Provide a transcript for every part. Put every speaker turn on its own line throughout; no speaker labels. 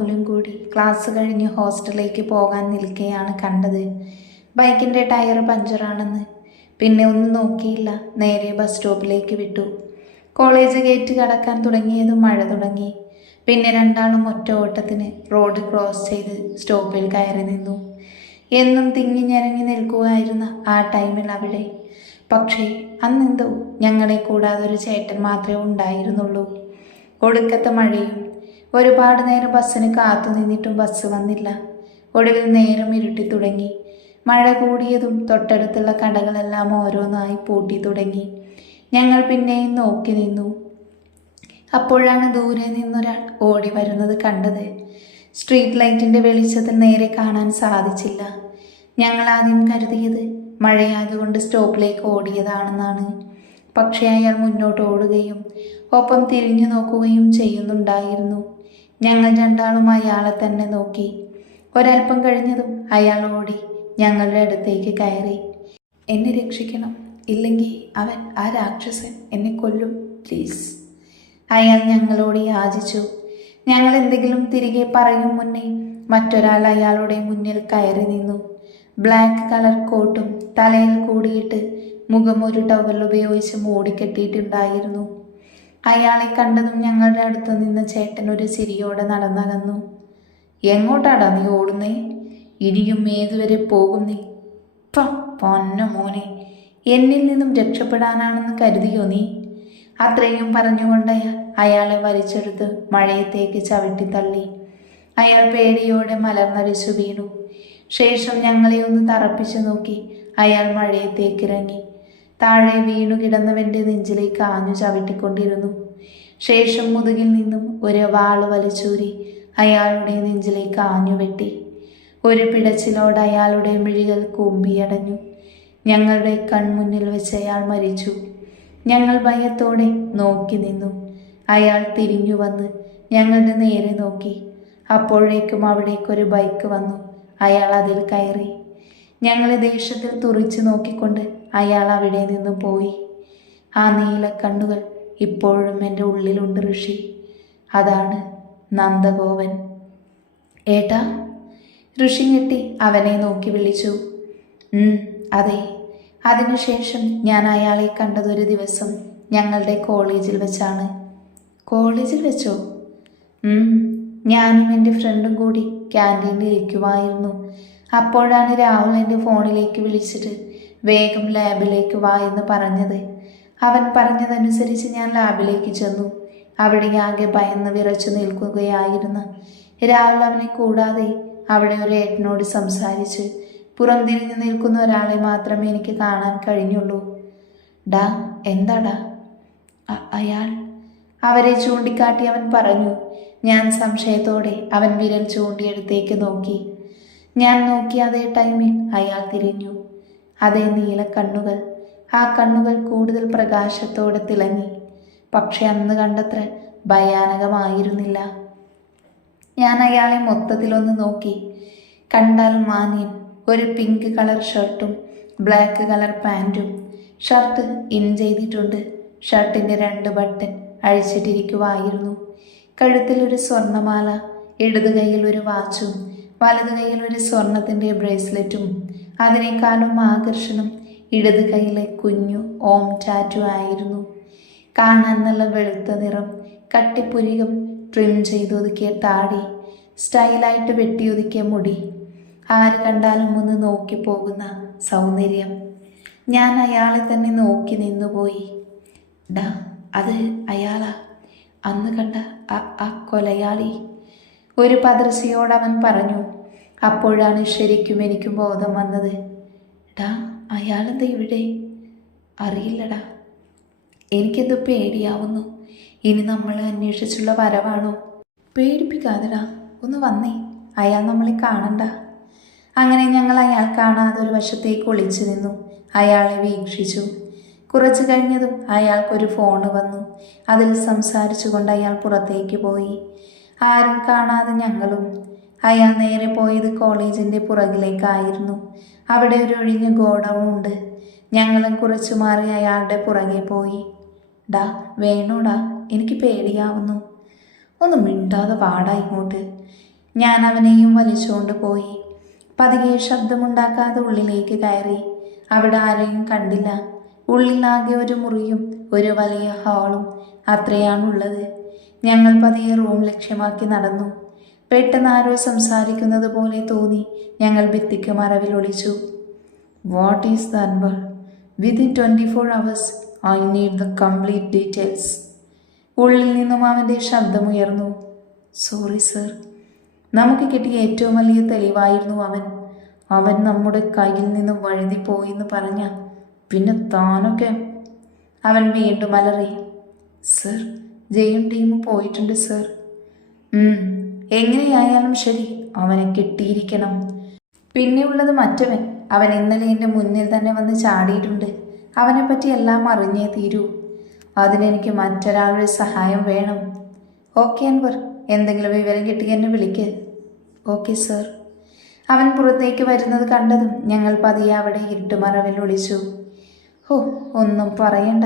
രാഹുലും കൂടി ക്ലാസ് കഴിഞ്ഞ് ഹോസ്റ്റലിലേക്ക് പോകാൻ നിൽക്കുകയാണ് കണ്ടത്. ബൈക്കിന്റെ ടയർ പഞ്ചറാണെന്ന് പിന്നെ ഒന്നും നോക്കിയില്ല. നേരെ ബസ് സ്റ്റോപ്പിലേക്ക് വിട്ടു. കോളേജ് ഗേറ്റ് കടക്കാൻ തുടങ്ങിയതും മഴ തുടങ്ങി. പിന്നെ രണ്ടാളും ഒറ്റ ഓട്ടത്തിന് റോഡ് ക്രോസ് ചെയ്ത് സ്റ്റോപ്പിൽ കയറി നിന്നു. എന്നും തിങ്ങി ഞരങ്ങി നിൽക്കുകയായിരുന്ന ആ ടൈമിൽ അവിടെ. പക്ഷേ അന്നെന്തോ ഞങ്ങളെ കൂടാതെ ഒരു ചേട്ടൻ മാത്രമേ ഉണ്ടായിരുന്നുള്ളൂ. ഒടുക്കത്തെ മഴയും ഒരുപാട് നേരം ബസ്സിന് കാത്തു നിന്നിട്ടും ബസ് വന്നില്ല. ഒടുവിൽ നേരം ഇരുട്ടി തുടങ്ങി. മഴ കൂടിയതും തൊട്ടടുത്തുള്ള കടകളെല്ലാം ഓരോന്നായി പൂട്ടി തുടങ്ങി. ഞങ്ങൾ പിന്നെയും നോക്കി നിന്നു. അപ്പോഴാണ് ദൂരെ നിന്നൊരാൾ ഓടി വരുന്നത് കണ്ടത്. സ്ട്രീറ്റ് ലൈറ്റിന്റെ വെളിച്ചത്തിൽ നേരെ കാണാൻ സാധിച്ചില്ല. ഞങ്ങൾ ആദ്യം കരുതിയത് മഴയായതുകൊണ്ട് സ്റ്റോപ്പിലേക്ക് ഓടിയതാണെന്നാണ്. പക്ഷേ അയാൾ മുന്നോട്ട് ഓടുകയും ഒപ്പം തിരിഞ്ഞു നോക്കുകയും ചെയ്യുന്നുണ്ടായിരുന്നു. ഞങ്ങൾ രണ്ടാളും അയാളെ തന്നെ നോക്കി. ഒരൽപ്പം കഴിഞ്ഞതും അയാൾ ഓടി ഞങ്ങളുടെ അടുത്തേക്ക് കയറി. എന്നെ രക്ഷിക്കണം. ഇല്ലെങ്കിൽ അവൻ ആ രാക്ഷസൻ എന്നെ കൊല്ലും. പ്ലീസ്. അയാൾ ഞങ്ങളോട് യാചിച്ചു. ഞങ്ങൾ എന്തെങ്കിലും തിരികെ പറയും മുന്നേ മറ്റൊരാൾ അയാളുടെ മുന്നിൽ കയറി നിന്നു. ബ്ലാക്ക് കളർ കോട്ടും തലയിൽ കൂടിയിട്ട് മുഖം ഒരു ടവൽ ഉപയോഗിച്ച് മൂടിക്കെട്ടിയിട്ടുണ്ടായിരുന്നു. അയാളെ കണ്ടതും ഞങ്ങളുടെ അടുത്ത് നിന്ന് ചേട്ടൻ ഒരു ചിരിയോടെ നടന്നകന്നു. എങ്ങോട്ടാടാ നീ ഓടുന്നേ? ഇനിയും ഏതുവരെ പോകും നീ? പ പൊന്ന മോനെ എന്നിൽ നിന്നും രക്ഷപ്പെടാനാണെന്ന് കരുതിയോ നീ? അത്രയും പറഞ്ഞുകൊണ്ട് അയാളെ വലിച്ചെടുത്ത് മഴയത്തേക്ക് ചവിട്ടി തള്ളി. അയാൾ പേടിയോടെ മലർന്നടിച്ചു വീണു. ശേഷം ഞങ്ങളെ ഒന്ന് തറപ്പിച്ചു നോക്കി അയാൾ മഴയത്തേക്ക് ഇറങ്ങി താഴെ വീണു കിടന്നവന്റെ നെഞ്ചിലേക്ക് ആഞ്ഞു ചവിട്ടിക്കൊണ്ടിരുന്നു. ശേഷം മുതുകിൽ നിന്നും ഒരു വാൾ വലിച്ചൂരി അയാളുടെ നെഞ്ചിലേക്ക് ആഞ്ഞു വെട്ടി. ഒരു പിടച്ചിലോട് അയാളുടെ മിഴികൾ കൂമ്പിയടഞ്ഞു. ഞങ്ങളുടെ കൺമുന്നിൽ വെച്ച് അയാൾ മരിച്ചു. ഞങ്ങൾ ഭയത്തോടെ നോക്കി നിന്നു. അയാൾ തിരിഞ്ഞു വന്ന് ഞങ്ങളുടെ നേരെ നോക്കി. അപ്പോഴേക്കും അവിടേക്കൊരു ബൈക്ക് വന്നു. അയാൾ അതിൽ കയറി. ഞങ്ങളെ ദേഷ്യത്തിൽ തുറിച്ചു നോക്കിക്കൊണ്ട് അയാൾ അവിടെ നിന്ന് പോയി. ആ നീല കണ്ണുകൾ ഇപ്പോഴും എന്റെ ഉള്ളിലുണ്ട് ഋഷി. അതാണ് നന്ദഗോവൻ. ഏട്ടാ? ഋഷി ഞെട്ടി അവനെ നോക്കി വിളിച്ചു. "ഉം, അതെ. അതിനുശേഷം ഞാൻ അയാളെ കണ്ടതൊരു ദിവസം ഞങ്ങളുടെ കോളേജിൽ വെച്ചാണ്. കോളേജിൽ വെച്ചോ? ഞാനും എന്റെ ഫ്രണ്ടും കൂടി ക്യാന്റീനിൽ ഇരിക്കുമായിരുന്നു അപ്പോഴാണ് രാഹുൽ എന്റെ ഫോണിലേക്ക് വിളിച്ചിട്ട് വേഗം ലാബിലേക്ക് വാ എന്ന് പറഞ്ഞത്. അവൻ പറഞ്ഞതനുസരിച്ച് ഞാൻ ലാബിലേക്ക് ചെന്നു. അവിടെ ആകെ ഭയന്ന് വിറച്ചു നിൽക്കുകയായിരുന്നു. രാഹുൽ അവനെ കൂടാതെ അവിടെ ഒരു ഏട്ടനോട് സംസാരിച്ച്. പുറംതിരിഞ്ഞു നിൽക്കുന്ന ഒരാളെ മാത്രമേ എനിക്ക് കാണാൻ കഴിഞ്ഞുള്ളൂ. ഡാ എന്താടാ? അയാൾ. അവരെ ചൂണ്ടിക്കാട്ടി അവൻ പറഞ്ഞു. ഞാൻ സംശയത്തോടെ അവൻ വിരൽ ചൂണ്ടിയെടുത്തേക്ക് നോക്കി. ഞാൻ നോക്കിയ അതേ ടൈമിൽ അയാൾ തിരിഞ്ഞു. അതേ നീല കണ്ണുകൾ. ആ കണ്ണുകൾ കൂടുതൽ പ്രകാശത്തോടെ തിളങ്ങി. പക്ഷെ അന്ന് കണ്ടത്ര ഭയാനകമായിരുന്നില്ല. ഞാൻ അയാളെ മൊത്തത്തിലൊന്ന് നോക്കി. കണ്ടാൽ മാന്യൻ ഒരു പിങ്ക് കളർ ഷർട്ടും ബ്ലാക്ക് കളർ പാന്റും ഷർട്ട് ഇൻ ചെയ്തിട്ടുണ്ട്. ഷർട്ടിന്റെ രണ്ട് ബട്ടൺ അഴിച്ചിട്ടിരിക്കുവായിരുന്നു. കഴുത്തിൽ ഒരു സ്വർണമാല ഇടതു ഒരു വാച്ചും വലതു കൈയിൽ ഒരു സ്വർണത്തിന്റെ ബ്രേസ്ലെറ്റും അതിനേക്കാളും ആകർഷണം ഇടത് കൈയിലെ കുഞ്ഞു ഓം ടാറ്റു ആയിരുന്നു. കാണാൻ നല്ല വെളുത്ത നിറം കട്ടിപ്പുരികം ട്രിം ചെയ്തൊതുക്കിയ താടി സ്റ്റൈലായിട്ട് വെട്ടിയൊതുക്കിയ മുടി. ആര് കണ്ടാലും ഒന്ന് നോക്കി പോകുന്ന സൗന്ദര്യം. ഞാൻ അയാളെ തന്നെ നോക്കി നിന്നുപോയി. ഡാ അത് അയാളാ. അന്ന് കണ്ട ആ- ആ കൊലയാളി. ഒരു പദർശിയോട് അവൻ പറഞ്ഞു അപ്പോഴാണ് ശരിക്കും എനിക്ക് ബോധം വന്നത്. ഡാ അയാളെന്താ ഇവിടെ? അറിയില്ലടാ. എനിക്കെന്തോ പേടിയാവുന്നു. ഇനി നമ്മൾ അന്വേഷിച്ചുള്ള വരവാണോ? പേടിപ്പിക്കാതെടാ ഒന്ന് വന്നേ. അയാൾ നമ്മളെ കാണണ്ട. അങ്ങനെ ഞങ്ങൾ അയാൾ കാണാതെ ഒരു വശത്തേക്ക് ഒളിച്ചു നിന്നു. അയാളെ വീക്ഷിച്ചു. കുറച്ചു കഴിഞ്ഞതും അയാൾക്കൊരു ഫോണ് വന്നു. അതിൽ സംസാരിച്ചുകൊണ്ട് അയാൾ പുറത്തേക്ക് പോയി. ആരും കാണാതെ ഞങ്ങളും. അയാൾ നേരെ പോയത് കോളേജിന്റെ പുറകിലേക്കായിരുന്നു. അവിടെ ഒരു ഒഴിഞ്ഞ ഗോഡൗൺ ഉണ്ട്. ഞങ്ങളും കുറച്ചു മാറി അയാളുടെ പുറകെ പോയി. ഡാ വേണോടാ എനിക്ക് പേടിയാവുന്നു. ഒന്ന് മിണ്ടാതെ വാടാ ഇങ്ങോട്ട്. ഞാൻ അവനെയും വലിച്ചുകൊണ്ട് പോയി. പതിയെ ശബ്ദമുണ്ടാക്കാതെ ഉള്ളിലേക്ക് കയറി. അവിടെ ആരെയും കണ്ടില്ല. ഉള്ളിലാകെ ഒരു മുറിയും ഒരു വലിയ ഹാളും അത്രയാണുള്ളത്. ഞങ്ങൾ പതിയെ റൂം ലക്ഷ്യമാക്കി നടന്നു. പെട്ടെന്ന് ആരോ സംസാരിക്കുന്നത് പോലെ തോന്നി. ഞങ്ങൾ ഭിത്തിക്ക് മറവിൽ ഒളിച്ചു. What is the number within twenty four hours I need the complete details ഉള്ളിൽ നിന്നും അവന്റെ ശബ്ദമുയർന്നു. സോറി സർ നമുക്ക് കിട്ടിയ ഏറ്റവും വലിയ തെളിവായിരുന്നു അവൻ. അവൻ നമ്മുടെ കയ്യിൽ നിന്നും വഴുതി എന്ന് പറഞ്ഞ. പിന്നെ താനൊക്കെ? അവൻ വീണ്ടും അലറി. സർ ജയും ടീമും പോയിട്ടുണ്ട് സർ എങ്ങനെയായാലും ശരി അവനെ കിട്ടിയിരിക്കണം. പിന്നെയുള്ളത് മറ്റവൻ. അവൻ ഇന്നലെ എന്റെ മുന്നിൽ തന്നെ വന്ന് ചാടിയിട്ടുണ്ട്. അവനെപ്പറ്റി എല്ലാം അറിഞ്ഞേ തീരൂ. അതിനെനിക്ക് മറ്റൊരാളുടെ സഹായം വേണം. ഓക്കെ അൻവർ. എന്തെങ്കിലും വിവരം കിട്ടി എന്നെ വിളിക്ക്. ഓക്കെ സർ അവൻ പുറത്തേക്ക് വരുന്നത് കണ്ടതും ഞങ്ങൾ പതിയെ അവിടെ ഇരുട്ടുമറവിൽ ഒളിച്ചു. ഓ ഒന്നും പറയണ്ട.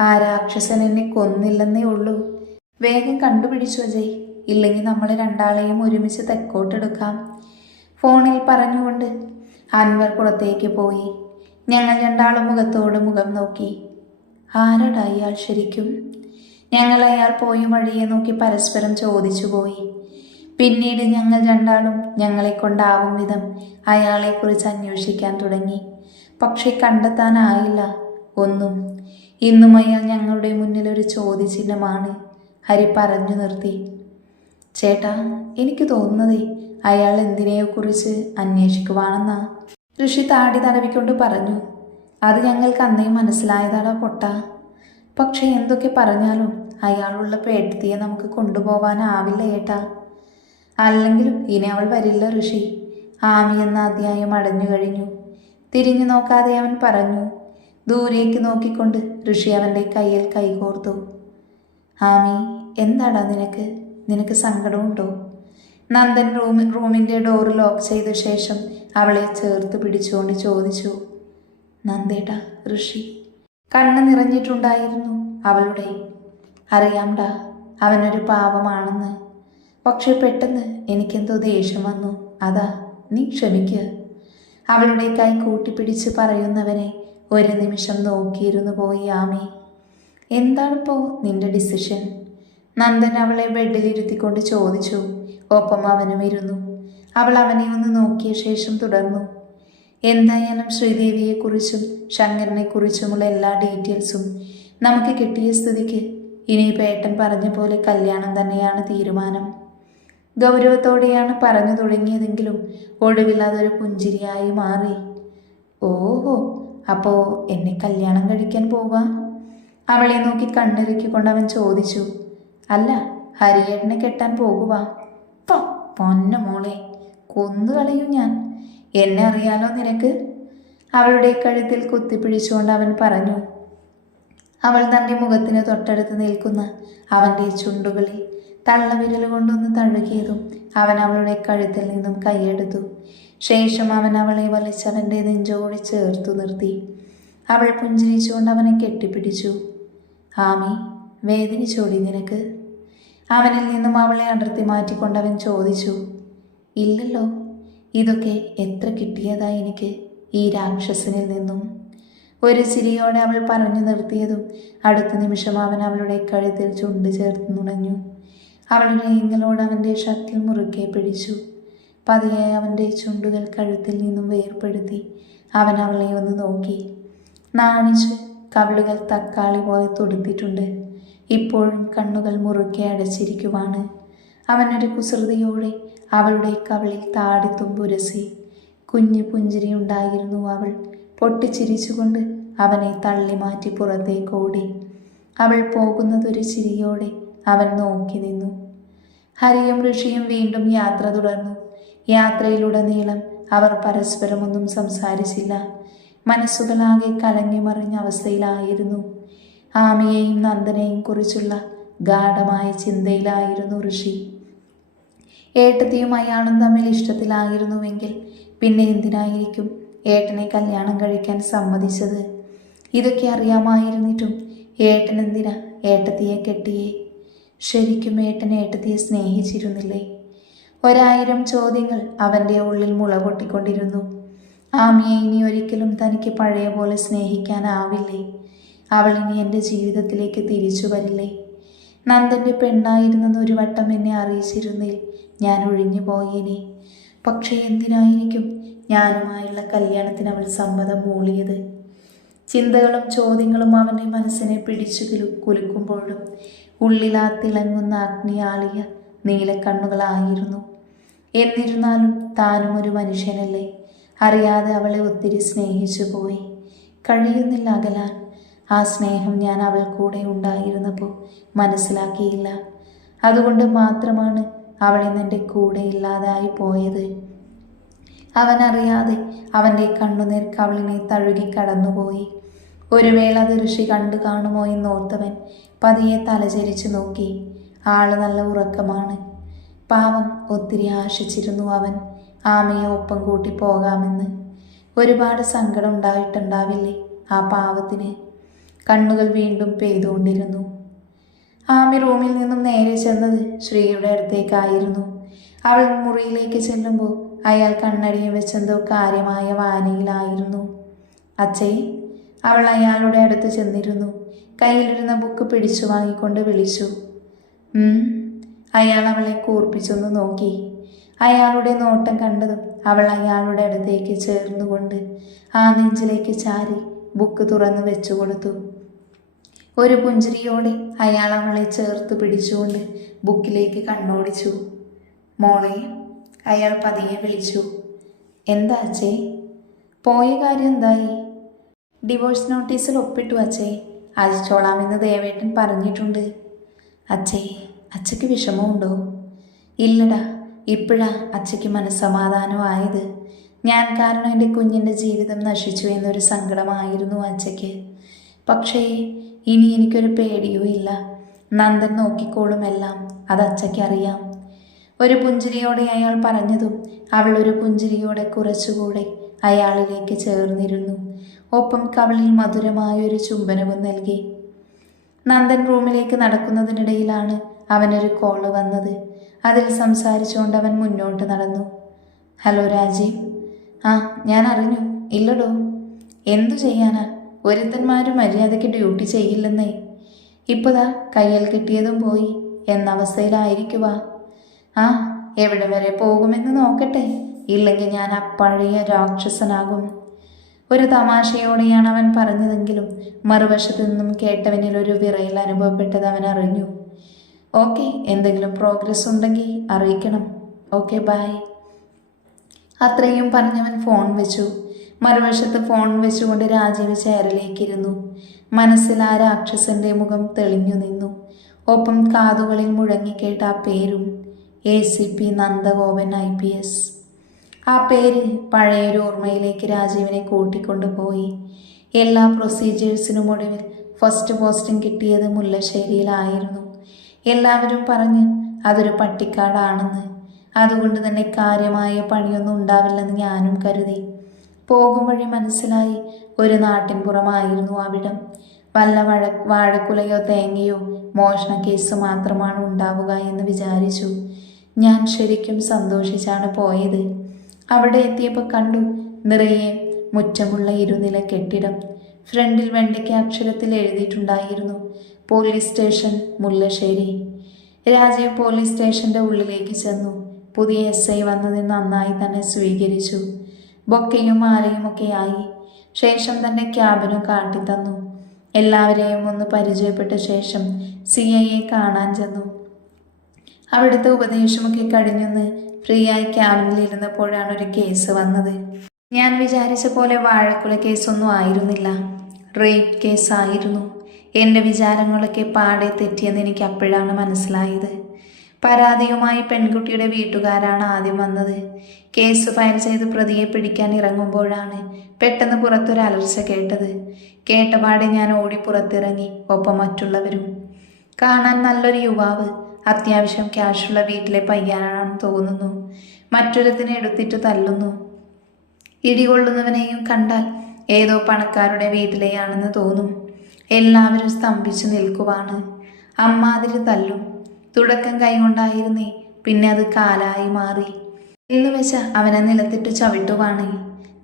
ആ രാക്ഷസൻ എന്നെ കൊന്നില്ലെന്നേ ഉള്ളൂ. വേഗം കണ്ടുപിടിച്ചു അജയ്. ഇല്ലെങ്കിൽ നമ്മൾ രണ്ടാളെയും ഒരുമിച്ച് തെക്കോട്ടെടുക്കാം. ഫോണിൽ പറഞ്ഞുകൊണ്ട് അൻവർ പുറത്തേക്ക് പോയി. ഞങ്ങൾ രണ്ടാളും മുഖത്തോട് മുഖം നോക്കി. ആരടാ അയാൾ ശരിക്കും? ഞങ്ങൾ അയാൾ പോയ വഴിയെ നോക്കി പരസ്പരം ചോദിച്ചു പോയി. പിന്നീട് ഞങ്ങൾ രണ്ടാളും ഞങ്ങളെ കൊണ്ടാവും വിധം അയാളെക്കുറിച്ച് അന്വേഷിക്കാൻ തുടങ്ങി. പക്ഷെ കണ്ടെത്താനായില്ല. ഒന്നും ഇന്നും അയാൾ ഞങ്ങളുടെ മുന്നിൽ ഒരു ചോദ്യചിഹ്നമാണ്. ഹരി പറഞ്ഞു നിർത്തി. ചേട്ടാ എനിക്ക് തോന്നുന്നതേ അയാൾ എന്തിനെക്കുറിച്ച് അന്വേഷിക്കുവാണെന്നാ. ഋഷി താടി തടവിക്കൊണ്ട് പറഞ്ഞു. അത് ഞങ്ങൾക്ക് അന്നേ മനസ്സിലായതാടാ പൊട്ട. പക്ഷെ എന്തൊക്കെ പറഞ്ഞാലും അയാളുള്ള പേട്ടത്തിയെ നമുക്ക് കൊണ്ടുപോവാനാവില്ല ഏട്ടാ. അല്ലെങ്കിലും ഇനി അവൾ വരില്ല ഋഷി. ആമി എന്ന അധ്യായം അടഞ്ഞു കഴിഞ്ഞു. തിരിഞ്ഞു നോക്കാതെ അവൻ പറഞ്ഞു ദൂരേക്ക് നോക്കിക്കൊണ്ട് ഋഷി അവന്റെ കയ്യിൽ കൈകോർത്തു. ആമി എന്താടാ നിനക്ക്? നിനക്ക് സങ്കടമുണ്ടോ? നന്ദൻ റൂം റൂമിന്റെ ഡോറ് ലോക്ക് ചെയ്ത ശേഷം അവളെ ചേർത്ത് പിടിച്ചുകൊണ്ട് ചോദിച്ചു. നന്ദേട്ടാ ഋഷി. കണ്ണ് നിറഞ്ഞിട്ടുണ്ടായിരുന്നു അവളുടെ. അറിയാംടാ അവനൊരു പാപമാണെന്ന് പക്ഷെ പെട്ടെന്ന് എനിക്കെന്തോ ദേഷ്യം വന്നു. അതാ നീ ക്ഷമിക്കുക അവളുടെ കൈ കൂട്ടിപ്പിടിച്ച് പറയുന്നവനെ ഒരു നിമിഷം നോക്കിയിരുന്നു പോയി ആമി എന്താണിപ്പോ നിന്റെ ഡിസിഷൻ നന്ദൻ അവളെ ബെഡിലിരുത്തിക്കൊണ്ട് ചോദിച്ചു. ഒപ്പം അവനും ഇരുന്നു. അവൾ അവനെ ഒന്ന് നോക്കിയ ശേഷം തുടർന്നു. എന്തായാലും ശ്രീദേവിയെക്കുറിച്ചും ശങ്കരനെക്കുറിച്ചുമുള്ള എല്ലാ ഡീറ്റെയിൽസും നമുക്ക് കിട്ടിയ സ്ഥിതിക്ക് ഇനി പേട്ടൻ പറഞ്ഞ പോലെ കല്യാണം തന്നെയാണ് തീരുമാനം. ഗൗരവത്തോടെയാണ് പറഞ്ഞു തുടങ്ങിയതെങ്കിലും ഒടുവിൽ അതൊരു പുഞ്ചിരിയായി മാറി. ഓഹോ അപ്പോ എന്നെ കല്യാണം കഴിക്കാൻ പോവാ? അവളെ നോക്കി കണ്ണിറുക്കിക്കൊണ്ട് അവൻ ചോദിച്ചു. അല്ല ഹരിയേട്ടനെ കെട്ടാൻ പോകുക പൊന്ന മോളെ കൊന്നു കളയും ഞാൻ. എന്നെ അറിയാലോ നിനക്ക്? അവളുടെ കഴുത്തിൽ കുത്തിപ്പിടിച്ചുകൊണ്ട് അവൻ പറഞ്ഞു. അവൾ തന്റെ മുഖത്തിന് തൊട്ടടുത്ത് നിൽക്കുന്ന അവന്റെ ചുണ്ടുകളിൽ തള്ളവിരൽ കൊണ്ടൊന്ന് തഴുകിയതും അവൻ അവളുടെ കഴുത്തിൽ നിന്നും കൈയെടുത്തു. ശേഷം അവൻ അവളെ വലിച്ചവന്റെ നെഞ്ചോട് ചേർത്തു നിർത്തി. അവൾ പുഞ്ചിരിച്ചുകൊണ്ട് അവനെ കെട്ടിപ്പിടിച്ചു. ആമി വേദനിച്ചോടി നിനക്ക്? അവനിൽ നിന്നും അവളെ അടർത്തി മാറ്റിക്കൊണ്ട് അവൻ ചോദിച്ചു. ഇല്ലല്ലോ ഇതൊക്കെ എത്ര കിട്ടിയതാ എനിക്ക് ഈ രാക്ഷസനിൽ നിന്നും? ഒരു ചിരിയോടെ അവൾ പറഞ്ഞു നിർത്തിയതും അടുത്ത നിമിഷം അവൻ അവളുടെ കഴുത്തിൽ ചുണ്ട് ചേർത്ത് നുണഞ്ഞു. അവളുടെ ഇങ്ങളോട് അവന്റെ ശക്തി മുറുക്കെ പിടിച്ചു. പതിയെ അവന്റെ ചുണ്ടുകൾ കഴുത്തിൽ നിന്നും വേർപ്പെടുത്തി അവൻ അവളെ ഒന്ന് നോക്കി. നാണിച്ച് കവിളുകൾ തക്കാളി പോലെ തൊടുത്തിട്ടുണ്ട്. ഇപ്പോഴും കണ്ണുകൾ മുറുക്കെ അടച്ചിരിക്കുവാണ്. അവനൊരു കുസൃതിയോടെ അവളുടെ കവിളിൽ താടിത്തുമ്പുരസി കുഞ്ഞു പുഞ്ചിരിയുണ്ടായിരുന്നു അവൾ. പൊട്ടിച്ചിരിച്ചുകൊണ്ട് അവനെ തള്ളി മാറ്റി പുറത്തേക്ക് ഓടി. അവൾ പോകുന്നതൊരു ചിരിയോടെ അവൻ നോക്കി നിന്നു. ഹരിയും ഋഷിയും വീണ്ടും യാത്ര തുടർന്നു. യാത്രയിലുടനീളം അവർ പരസ്പരമൊന്നും സംസാരിച്ചില്ല. മനസ്സുകളാകെ കലങ്ങി മറിഞ്ഞ അവസ്ഥയിലായിരുന്നു. ആമിയെയും നന്ദനെയും കുറിച്ചുള്ള ഗാഠമായ ചിന്തയിലായിരുന്നു ഋഷി. ഏട്ടത്തിയും അയാളും തമ്മിൽ ഇഷ്ടത്തിലായിരുന്നുവെങ്കിൽ പിന്നെ എന്തിനായിരിക്കും ഏട്ടനെ കല്യാണം കഴിക്കാൻ സമ്മതിച്ചത്? ഇതൊക്കെ അറിയാമായിരുന്നിട്ടും ഏട്ടനെന്തിനാ ഏട്ടത്തിയെ കെട്ടിയേ? ശരിക്കും ഏട്ടൻ ഏട്ടത്തിയെ സ്നേഹിച്ചിരുന്നില്ലേ? ഒരായിരം ചോദ്യങ്ങൾ അവന്റെ ഉള്ളിൽ മുള പൊട്ടിക്കൊണ്ടിരുന്നു. ആമിയെ ഇനി ഒരിക്കലും തനിക്ക് പഴയ പോലെ സ്നേഹിക്കാനാവില്ലേ? അവൾ ഇനി എന്റെ ജീവിതത്തിലേക്ക് തിരിച്ചു വരില്ലേ? നന്ദന്റെ പെണ്ണായിരുന്നെന്ന് ഒരു വട്ടം എന്നെ അറിയിച്ചിരുന്നിൽ ഞാൻ ഒഴിഞ്ഞു പോയേനെ. പക്ഷേ എന്തിനായിരിക്കും ഞാനുമായുള്ള കല്യാണത്തിന് അവൾ സമ്മതം മൂളിയത്? ചിന്തകളും ചോദ്യങ്ങളും അവന്റെ മനസ്സിനെ പിടിച്ചു കിലു കുലുക്കുമ്പോഴും ഉള്ളിലാ തിളങ്ങുന്ന അഗ്നിയാളിയ നീലക്കണ്ണുകളായിരുന്നു. എന്നിരുന്നാലും താനും ഒരു മനുഷ്യനല്ലേ. അറിയാതെ അവളെ ഒത്തിരി സ്നേഹിച്ചു പോയി. കഴിയുന്നില്ല അകലാൻ. ആ സ്നേഹം ഞാൻ അവൾ കൂടെ ഉണ്ടായിരുന്നപ്പോൾ മനസ്സിലാക്കിയില്ല. അതുകൊണ്ട് മാത്രമാണ് അവൾ ഇന്നെന്റെ കൂടെ ഇല്ലാതായി പോയത്. അവനറിയാതെ അവന്റെ കണ്ണുനീർ കവളിനെ തഴുകി കടന്നുപോയി. ഒരു വേള അത് ഋഷി കണ്ടു കാണുമോ എന്നോർത്തവൻ പതിയെ തലചരിച്ചു നോക്കി. ആൾ നല്ല ഉറക്കമാണ്. പാവം ഒത്തിരി ആശിച്ചിരുന്നു അവൻ. ആമയെ ഒപ്പം കൂട്ടി പോകാമെന്ന്. ഒരുപാട് സങ്കടം ഉണ്ടായിട്ടുണ്ടാവില്ലേ ആ പാവത്തിന്. കണ്ണുകൾ വീണ്ടും പെയ്തുകൊണ്ടിരുന്നു. ആമി റൂമിൽ നിന്നും നേരെ ചെന്നത് ശ്രീയുടെ അടുത്തേക്കായിരുന്നു. അവൾ മുറിയിലേക്ക് ചെല്ലുമ്പോൾ അയാൾ കണ്ണടിയും വെച്ചെന്തോ കാര്യമായ വാനയിലായിരുന്നു അച്ഛേ അവൾ അയാളുടെ അടുത്ത് ചെന്നിരുന്നു. കയ്യിലിരുന്ന ബുക്ക് പിടിച്ചു വാങ്ങിക്കൊണ്ട് വിളിച്ചു. അയാൾ അവളെ കൂർപ്പിച്ചൊന്ന് നോക്കി. അയാളുടെ നോട്ടം കണ്ടതും അവൾ അയാളുടെ അടുത്തേക്ക് ചേർന്നുകൊണ്ട് ആ നെഞ്ചിലേക്ക് ചാരി ബുക്ക് തുറന്നു വെച്ചു കൊടുത്തു. ഒരു പുഞ്ചിരിയോടെ അയാൾ അവളെ ചേർത്ത് പിടിച്ചുകൊണ്ട് ബുക്കിലേക്ക് കണ്ണോടിച്ചു. മോളെ അയാൾ പതിയെ വിളിച്ചു. എന്താ അച്ഛേ? പോയ കാര്യം എന്തായി? ഡിവോഴ്സ് നോട്ടീസിൽ ഒപ്പിട്ടു അച്ഛേ. അയച്ചോളാമെന്ന് ദേവേട്ടൻ പറഞ്ഞിട്ടുണ്ട്. അച്ഛേ അച്ഛയ്ക്ക് വിഷമമുണ്ടോ? ഇല്ലടാ ഇപ്പോഴാ അച്ഛയ്ക്ക് മനസ്സമാധാനമായത് ഞാൻ കാരണം എന്റെ കുഞ്ഞിന്റെ ജീവിതം നശിച്ചു എന്നൊരു സങ്കടമായിരുന്നു അച്ഛയ്ക്ക്. പക്ഷേ ഇനി എനിക്കൊരു പേടിയോ ഇല്ല. നന്ദൻ നോക്കിക്കോളും എല്ലാം അത് അച്ഛയ്ക്കറിയാം. ഒരു പുഞ്ചിരിയോടെ അയാൾ പറഞ്ഞതും അവൾ ഒരു പുഞ്ചിരിയോടെ കുറച്ചുകൂടെ അയാളിലേക്ക് ചേർന്നിരുന്നു. ഒപ്പം കവളിൽ മധുരമായ ഒരു ചുംബനവും നൽകി. നന്ദൻ റൂമിലേക്ക് നടക്കുന്നതിനിടയിലാണ് അവനൊരു കോൾ വന്നത്. അതിൽ സംസാരിച്ചുകൊണ്ട് അവൻ മുന്നോട്ട് നടന്നു. ഹലോ രാജീവ് ആ ഞാൻ അറിഞ്ഞു. ഇല്ലടോ. എന്തു ചെയ്യാനാ? ഒരുത്തന്മാരും മര്യാദയ്ക്ക് ഡ്യൂട്ടി ചെയ്യില്ലെന്നേ. ഇപ്പതാ കയ്യിൽ കിട്ടിയതും പോയി. എന്ന അവസ്ഥയിലായിരിക്കുക ആ എവിടെ വരെ പോകുമെന്ന് നോക്കട്ടെ. ഇല്ലെങ്കിൽ ഞാൻ അപ്പഴയ രാക്ഷസനാകും. ഒരു തമാശയോടെയാണ് അവൻ പറഞ്ഞതെങ്കിലും മറുവശത്തു നിന്നും കേട്ടവനിൽ ഒരു വിറയിൽ അനുഭവപ്പെട്ടത് അവൻ അറിഞ്ഞു. ഓക്കെ എന്തെങ്കിലും പ്രോഗ്രസ് ഉണ്ടെങ്കിൽ അറിയിക്കണം. ഓക്കെ ബൈ അത്രയും പറഞ്ഞവൻ ഫോൺ വെച്ചു. മറുവശത്ത് ഫോൺ വെച്ചുകൊണ്ട് രാജീവ് ചെയറിലേക്കിരുന്നു മനസ്സിൽ ആ രാക്ഷസന്റെ മുഖം തെളിഞ്ഞു നിന്നു. ഒപ്പം കാതുകളിൽ മുഴങ്ങിക്കേട്ട ആ പേരും A C P Nandagopan I P S ആ പേര് പഴയൊരു ഓർമ്മയിലേക്ക് രാജീവിനെ കൂട്ടിക്കൊണ്ടുപോയി. എല്ലാ പ്രൊസീജിയേഴ്സിനും ഒടുവിൽ ഫസ്റ്റ് പോസ്റ്റിംഗ് കിട്ടിയത് മുല്ലശ്ശേരിയിലായിരുന്നു. എല്ലാവരും പറഞ്ഞ് അതൊരു പട്ടിക്കാടാണെന്ന്. അതുകൊണ്ട് തന്നെ കാര്യമായ പണിയൊന്നും ഉണ്ടാവില്ലെന്ന് ഞാനും കരുതി. പോകും വഴി മനസ്സിലായി ഒരു നാട്ടിൻപുറമായിരുന്നു അവിടം. വല്ല വഴ വാഴക്കുലയോ തേങ്ങയോ മോഷണ കേസ് മാത്രമാണ് ഉണ്ടാവുക എന്ന് വിചാരിച്ചു. ഞാൻ ശരിക്കും സന്തോഷിച്ചാണ് പോയത്. അവിടെ എത്തിയപ്പോൾ കണ്ടു നിറയെ മുറ്റമുള്ള ഇരുനില കെട്ടിടം. ഫ്രണ്ടിൽ വെണ്ടയ്ക്ക് അക്ഷരത്തിൽ എഴുതിയിട്ടുണ്ടായിരുന്നു. Police station Mullassery. Rajeev police സ്റ്റേഷന്റെ ഉള്ളിലേക്ക് ചെന്നു. പുതിയ എസ് ഐ വന്നതിന് നന്നായി തന്നെ സ്വീകരിച്ചു. ബൊക്കയും മാലയും ഒക്കെ ആയി. ശേഷം തന്നെ ക്യാബിനും കാട്ടിത്തന്നു. എല്ലാവരെയും ഒന്ന് പരിചയപ്പെട്ട ശേഷം സി ഐയെ കാണാൻ ചെന്നു. അവിടുത്തെ ഉപദേശമൊക്കെ കഴിഞ്ഞൊന്ന് ഫ്രീ ആയി ക്യാബിനിലിരുന്നപ്പോഴാണ് ഒരു കേസ് വന്നത്. ഞാൻ വിചാരിച്ച പോലെ വാഴക്കുല കേസൊന്നും ആയിരുന്നില്ല. റേപ്പ് കേസായിരുന്നു. എന്റെ വിചാരങ്ങളൊക്കെ പാടെ തെറ്റിയെന്ന് എനിക്ക് അപ്പോഴാണ് മനസ്സിലായത്. പരാതിയുമായി പെൺകുട്ടിയുടെ വീട്ടുകാരാണ് ആദ്യം വന്നത്. കേസ് ഫയൽ ചെയ്ത് പ്രതിയെ പിടിക്കാൻ ഇറങ്ങുമ്പോഴാണ് പെട്ടെന്ന് പുറത്തൊരു അലർച്ച കേട്ടത്. കേട്ടപാടെ ഞാൻ ഓടി പുറത്തിറങ്ങി ഒപ്പം മറ്റുള്ളവരും. കാണാൻ നല്ലൊരു യുവാവ് അത്യാവശ്യം ക്യാഷുള്ള വീട്ടിലെ പയ്യാനാണെന്ന് തോന്നുന്നു. മറ്റൊരുത്തിനെ എടുത്തിട്ട് തല്ലുന്നു. ഇടികൊള്ളുന്നവനെയും കണ്ടാൽ ഏതോ പണക്കാരുടെ വീട്ടിലെയാണെന്ന് തോന്നും. എല്ലാവരും സ്തംഭിച്ചു നിൽക്കുവാണ്. അമ്മാതിരി തല്ലും. തുടക്കം കൈകൊണ്ടായിരുന്നേ പിന്നെ അത് കാലായി മാറി. എന്ന് വെച്ച അവനെ നിലത്തിട്ട് ചവിട്ടുവാണ്.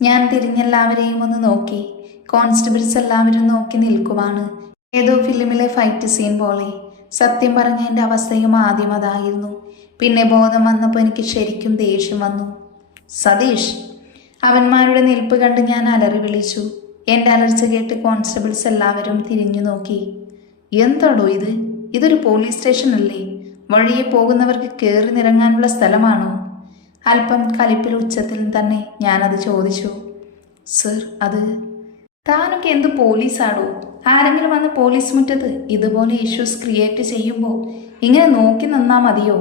ഞാൻ തിരിഞ്ഞെല്ലാവരെയും ഒന്ന് നോക്കി. കോൺസ്റ്റബിൾസ് എല്ലാവരും നോക്കി നിൽക്കുവാണ്. ഏതോ ഫിലിമിലെ ഫൈറ്റ് സീൻ പോലെ. സത്യം പറഞ്ഞ എന്റെ അവസ്ഥയും ആദ്യം അതായിരുന്നു. പിന്നെ ബോധം വന്നപ്പോൾ എനിക്ക് ശരിക്കും ദേഷ്യം വന്നു. സതീഷ് അവന്മാരുടെ നിൽപ്പ് കണ്ട് ഞാൻ അലറി വിളിച്ചു. എന്റെ അലർച്ച കേട്ട് കോൺസ്റ്റബിൾസ് എല്ലാവരും തിരിഞ്ഞു നോക്കി. എന്താണോ ഇത്? ഇതൊരു പോലീസ് സ്റ്റേഷൻ അല്ലേ വഴിയെ പോകുന്നവർക്ക് കയറി നിറങ്ങാനുള്ള സ്ഥലമാണോ? അല്പം കലിപ്പിൽ ഉച്ചത്തിൽ തന്നെ ഞാനത് ചോദിച്ചു. സർ അത് താനൊക്കെ എന്ത് പോലീസാടോ? ആരെങ്കിലും വന്ന് പോലീസ് മുറ്റത്ത് ഇതുപോലെ ഇഷ്യൂസ് ക്രിയേറ്റ് ചെയ്യുമ്പോൾ ഇങ്ങനെ നോക്കി നിന്നാൽ മതിയോ?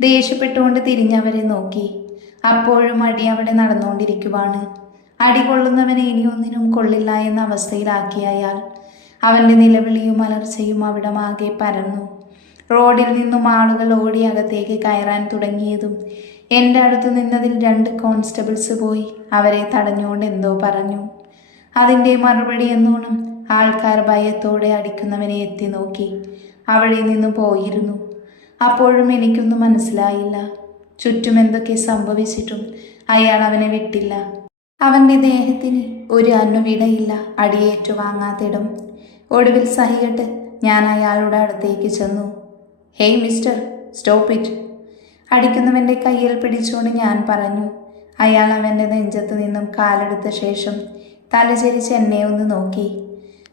ദേഷ്യപ്പെട്ടുകൊണ്ട് തിരിഞ്ഞവരെ നോക്കി. അപ്പോഴും അടി അവിടെ നടന്നുകൊണ്ടിരിക്കുവാണ്. അടി ഇനിയൊന്നിനും കൊള്ളില്ല എന്ന അവസ്ഥയിലാക്കിയ അയാൾ അവന്റെ നിലവിളിയും അലർച്ചയും അവിടമാകെ പരന്നു. റോഡിൽ നിന്നും ആളുകൾ ഓടി അകത്തേക്ക് കയറാൻ തുടങ്ങിയതും എന്റെ അടുത്ത് നിന്നതിൽ രണ്ട് കോൺസ്റ്റബിൾസ് പോയി അവരെ തടഞ്ഞുകൊണ്ട് എന്തോ പറഞ്ഞു. അതിന്റെ മറുപടി എന്നോണം ആൾക്കാർ ഭയത്തോടെ അടിക്കുന്നവനെ എത്തി നോക്കി. അവിടെ നിന്ന് പോയിരുന്നു. അപ്പോഴും എനിക്കൊന്നും മനസ്സിലായില്ല. ചുറ്റും എന്തൊക്കെ സംഭവിച്ചിട്ടും അയാൾ അവനെ വിട്ടില്ല. അവന്റെ ദേഹത്തിന് ഒരു അന്നുവിടയില്ല അടിയേറ്റു വാങ്ങാത്തിടും. ഒടുവിൽ സഹികെട്ട് ഞാൻ അയാളുടെ അടുത്തേക്ക് ചെന്നു. Hey mister stop it. അടിക്കുന്നവന്റെ കയ്യിൽ പിടിച്ചുകൊണ്ട് ഞാൻ പറഞ്ഞു അയാൾ അവന്റെ നെഞ്ചത്തു നിന്നും കാലെടുത്ത ശേഷം തലചരിച്ച് എന്നെ ഒന്ന് നോക്കി.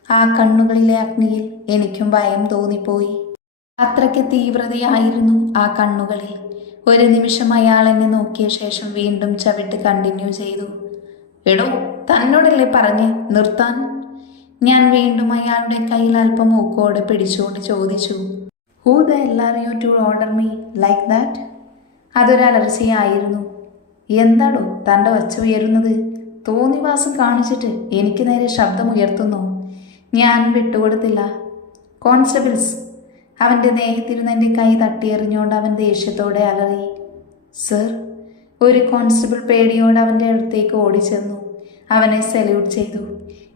ആ കണ്ണുകളിലെ അഗ്നിയിൽ എനിക്കും ഭയം തോന്നിപ്പോയി. അത്രയ്ക്ക് തീവ്രതയായിരുന്നു ആ കണ്ണുകളിൽ. ഒരു നിമിഷം അയാൾ എന്നെ നോക്കിയ ശേഷം വീണ്ടും ചവിട്ട് കണ്ടിന്യൂ ചെയ്തു. എടോ തന്നോടല്ലേ പറഞ്ഞ് നിർത്താൻ? ഞാൻ വീണ്ടും അയാളുടെ കയ്യിൽ അല്പം മൂക്കോടെ പിടിച്ചുകൊണ്ട് ചോദിച്ചു who the hell are you to order me like that അതൊരു അലർച്ചയായിരുന്നു. എന്താടോ തന്റെ ഒച്ച ഉയരുന്നത്? തോന്നിവാസം കാണിച്ചിട്ട് എനിക്ക് നേരെ ശബ്ദമുയർത്തുന്നു. ഞാൻ വിട്ടുകൊടുത്തില്ല. കോൺസ്റ്റബിൾസ്. അവന്റെ ദേഹത്തിരുന്ന് എന്റെ കൈ തട്ടിയെറിഞ്ഞുകൊണ്ട് അവൻ ദേഷ്യത്തോടെ അലറി സർ ഒരു കോൺസ്റ്റബിൾ പേടിയോട് അവന്റെ അടുത്തേക്ക് ഓടിച്ചെന്നു. അവനെ സല്യൂട്ട് ചെയ്തു.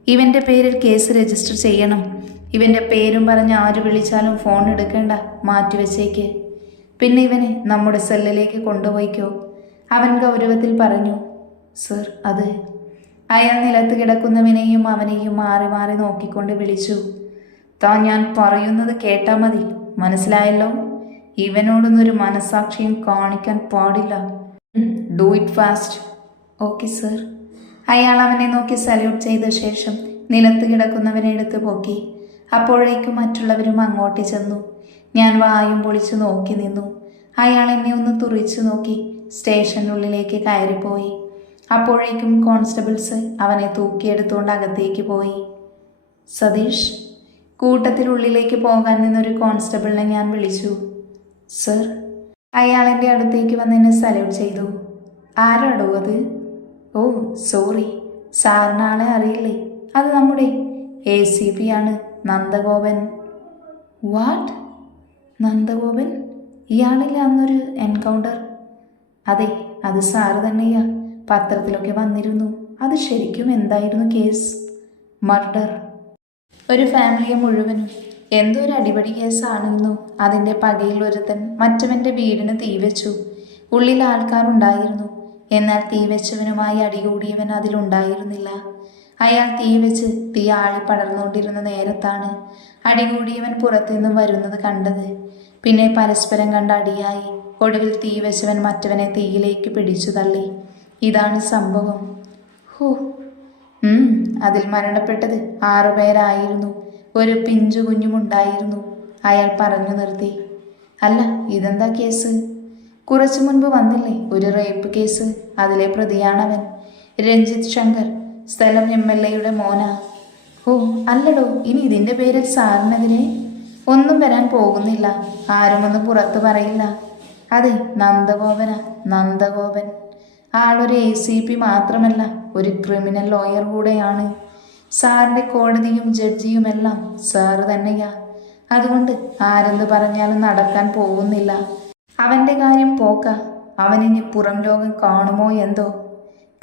ഇവന്റെ പേരിൽ കേസ് രജിസ്റ്റർ ചെയ്യണം. ഇവന്റെ പേരും പറഞ്ഞ് ആര് വിളിച്ചാലും ഫോൺ എടുക്കേണ്ട. മാറ്റിവെച്ചേക്ക് പിന്നെ ഇവനെ നമ്മുടെ സെല്ലിലേക്ക് കൊണ്ടുപോയിക്കോ. അവൻ ഗൗരവത്തിൽ പറഞ്ഞു സർ അത്. അയാൾ നിലത്ത് കിടക്കുന്നവനെയും അവനെയും മാറി മാറി നോക്കിക്കൊണ്ട് വിളിച്ചു. താൻ ഞാൻ പറയുന്നത് കേട്ടാൽ മതി. മനസ്സിലായല്ലോ? ഇവനോടൊന്നൊരു മനസാക്ഷിയും കാണിക്കാൻ പാടില്ല. Do it fast okay sir അയാൾ അവനെ നോക്കി സല്യൂട്ട് ചെയ്ത ശേഷം നിലത്ത് കിടക്കുന്നവനെ എടുത്ത് പൊക്കി. അപ്പോഴേക്കും മറ്റുള്ളവരും അങ്ങോട്ട് ചെന്നു. ഞാൻ വായും പൊളിച്ചു നോക്കി നിന്നു. അയാൾ എന്നെ ഒന്ന് തുറിച്ചു നോക്കി സ്റ്റേഷനുള്ളിലേക്ക് കയറിപ്പോയി. അപ്പോഴേക്കും കോൺസ്റ്റബിൾസ് അവനെ തൂക്കിയെടുത്തുകൊണ്ട് അകത്തേക്ക് പോയി. സതീഷ് കൂട്ടത്തിനുള്ളിലേക്ക് പോകാൻ നിന്നൊരു കോൺസ്റ്റബിളിനെ ഞാൻ വിളിച്ചു. സർ അയാൾ എന്റെ അടുത്തേക്ക് വന്ന് എന്നെ സല്യൂട്ട് ചെയ്തു. ആരാടോ അത്? ഓ സോറി. സാറിനാളെ അറിയില്ലേ? അത് നമ്മുടെ എ സി പി ആണ് നന്ദഗോപൻ. വാട്ട്? നന്ദഗോപൻ? ഇയാളില്ല അന്നൊരു എൻകൗണ്ടർ. അതെ അത് സാറ് തന്നെയാ. പത്രത്തിലൊക്കെ വന്നിരുന്നു. അത് ശരിക്കും എന്തായിരുന്നു കേസ്? മർഡർ. ഒരു ഫാമിലിയെ മുഴുവനും എന്തോ ഒരു അടിപടി കേസാണെന്നു. അതിന്റെ പകയിൽ ഒരുത്തൻ മറ്റവന്റെ വീടിന് തീവെച്ചു ഉള്ളിൽ ആൾക്കാരുണ്ടായിരുന്നു. എന്നാൽ തീ വെച്ചവനുമായി അടികൂടിയവൻ അതിലുണ്ടായിരുന്നില്ല അയാൾ തീ വെച്ച് തീ ആളി പടർന്നുകൊണ്ടിരുന്ന നേരത്താണ് അടികൂടിയവൻ പുറത്തുനിന്നും വരുന്നത് കണ്ടത്. പിന്നെ പരസ്പരം കണ്ട അടിയായി ഒടുവിൽ തീ വെച്ചവൻ മറ്റവനെ തീയിലേക്ക് പിടിച്ചു തള്ളി. ഇതാണ് സംഭവം. ഹൂ. അതിൽ മരണപ്പെട്ടത് ആറുപേരായിരുന്നു ഒരു പിഞ്ചു കുഞ്ഞുമുണ്ടായിരുന്നു. അയാൾ പറഞ്ഞു നിർത്തി. അല്ല ഇതെന്താ കേസ്? കുറച്ചു മുൻപ് വന്നില്ലേ ഒരു റേപ്പ് കേസ് അതിലെ പ്രതിയാണവൻ. രഞ്ജിത്ത് ശങ്കർ സ്ഥലം എം എൽ എയുടെ മോന. ഓ അല്ലടോ ഇനി ഇതിന്റെ പേരിൽ സാറിനെതിരെ? ഒന്നും വരാൻ പോകുന്നില്ല. ആരുമൊന്നും പുറത്ത് പറയില്ല. അതെ നന്ദഗോപന നന്ദഗോപൻ. ആളൊരു എ സി പി മാത്രമല്ല ഒരു ക്രിമിനൽ ലോയർ കൂടെയാണ്. സാറിന്റെ കോടതിയും ജഡ്ജിയുമെല്ലാം സാറ് തന്നെയാ. അതുകൊണ്ട് ആരെന്ന് പറഞ്ഞാലും നടക്കാൻ പോകുന്നില്ല. അവന്റെ കാര്യം പോക്ക. അവനിനി പുറം ലോകം കാണുമോ എന്തോ?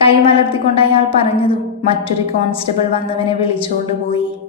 കൈമലർത്തിക്കൊണ്ട് അയാൾ പറഞ്ഞതും മറ്റൊരു കോൺസ്റ്റബിൾ വന്നവനെ വിളിച്ചുകൊണ്ട് പോയി.